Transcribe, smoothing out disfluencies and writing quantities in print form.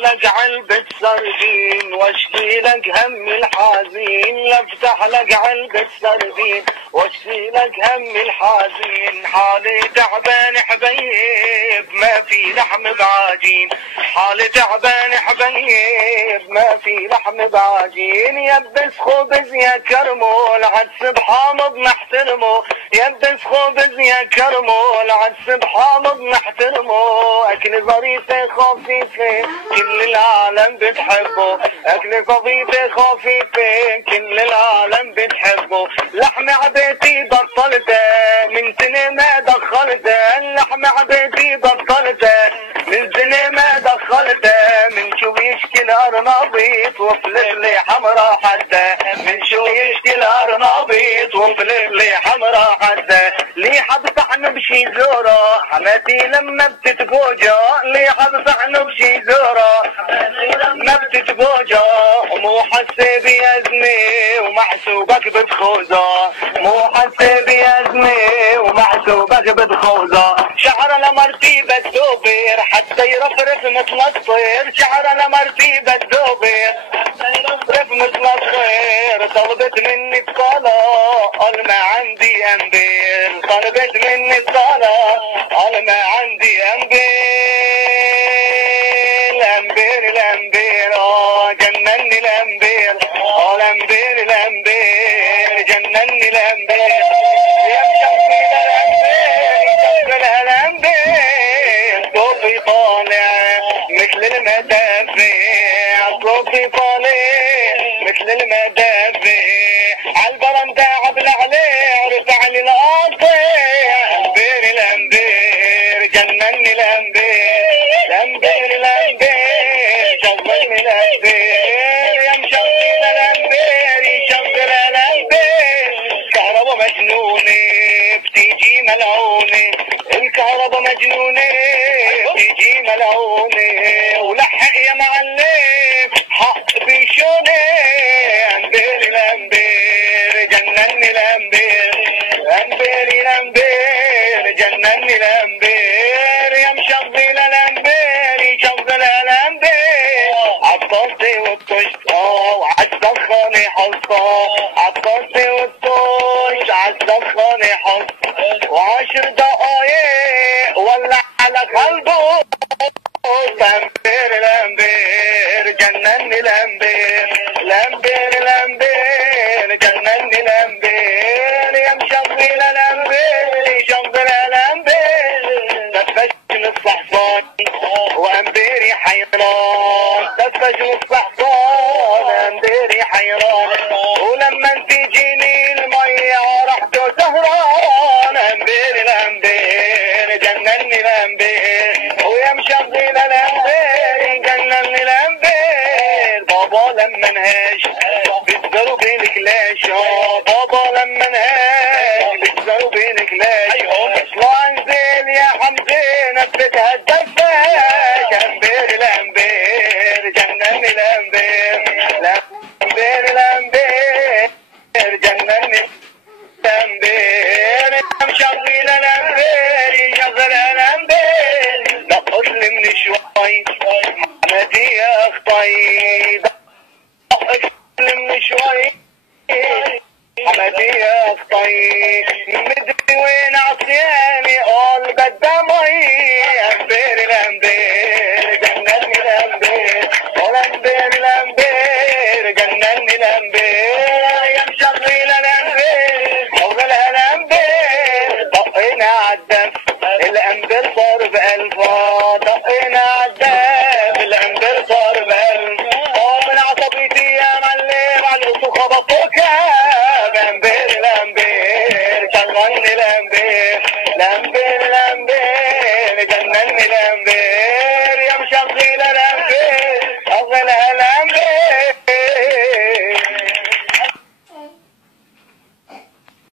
لك علبة سردين واشفي لك هم الحزين، لافتح لك علبة سردين واشفي لك هم الحزين. حالي تعبان حبيب ما في لحم بعجين، حالي تعبان حبيب ما في لحم بعجين. يبس خبز يا كرمو العدس بحامض نحترمه، يبس خبز يا كرمو العدس بحامض نحترمه. اكل ظريفة خفيفة كل العالم بتحبه، اكل ظريفة خفيفة كل العالم بتحبه. لحم عبيتي بطلته من سنة ما دخلته، اللحم عبيتي بطلته من سنة ما دخلته. من شو يشكي الارنبيط وفلفلي حمرا حتى، من شو يشكي الارنبيط وفلفلي حمرا حتى. لي حبطحن بشي زورة حماتي لما بتتبوجا، لي حبطحن بشي زورة ما بتتبوجا. مو حسي بيزني ومحسوبك بتخوزة، مو حسي بيزني ومحسوبك بتخوزة. شعر لمرتي بدوبر حتى يرفرف مثل الطير، شعر لمرتي بدوبر حتى يرفرف مثل الطير. طلبت مني الصلاة قال ما عندي أنبير، طلبت مني الصلاة قال ما عندي أنبير. الأنبير الأنبير جنني الأنبير، الأنبير الأنبير جنني الأنبير. يمشي الأنبير يشغل الأنبير، صوفي طالع مثل المدافع، صوفي طالع مثل المدافع. عالبرندة عبل عليه رفع لي القاطع. الأنبير الأنبير جنني الأنبير، الأنبير الأنبير شغلني الأنبير. يا مشغل الأنبير يشغل الأنبير. الكهرباء مجنونة بتيجي ملعونة، الكهرباء مجنونة بتيجي ملعونة. ولحق يا معلم حق بيشوني. الأنبير الأنبير جنني الأنبير، الأنبير الأنبير جنني الأنبير. يا مشغل الأنبير يشغل الأنبير. عالطاسة والطش وعالسخانة حصة، عالطاسة والطش عالسخانة حصة. و10 دقايق ولع على قلبه. الأنبير الأنبير جنني الأنبير، الأنبير الأنبير جنني الأنبير. يا مشغل الأنبير يشغل الأنبير. تفش من الصحصان وأنبيري حيران، تفش من الصحصان أنبيري حيران. ولما تجيني المية رحت سهران. أنبير الأنبير جنني الأنبير. ويا مشغل الأنبير جنني الأنبير. بابا لما نهاش بيتزروا بينك لاش، بابا لما نهاش بيتزروا بينك لاش. اطلع انزل يا حمزة نفتها الدفاش. أنبير الأنبير جنني الأنبير، الأنبير الأنبير جنني الأنبير. مشغل الأنبير يشغل الأنبير. دقت لي من شوي حماتي يا اخطي، دقت لي من شوي حماتي يا اخطي. مدري وين عصياني قال بدها مي. أنبير الأنبير جنني الأنبير، الأنبير الأنبير جنني الأنبير. يا مشغل الأنبير شغلها الأنبير. دقينا عالدف الأنبير صار بألفا، دقينا عالدف الأنبير صار بألفا. من عصبيتي يا معلم عالقصو خبطوا كاب. أنبير الأنبير شغلني الأنبير، الأنبير الأنبير جنني الأنبير.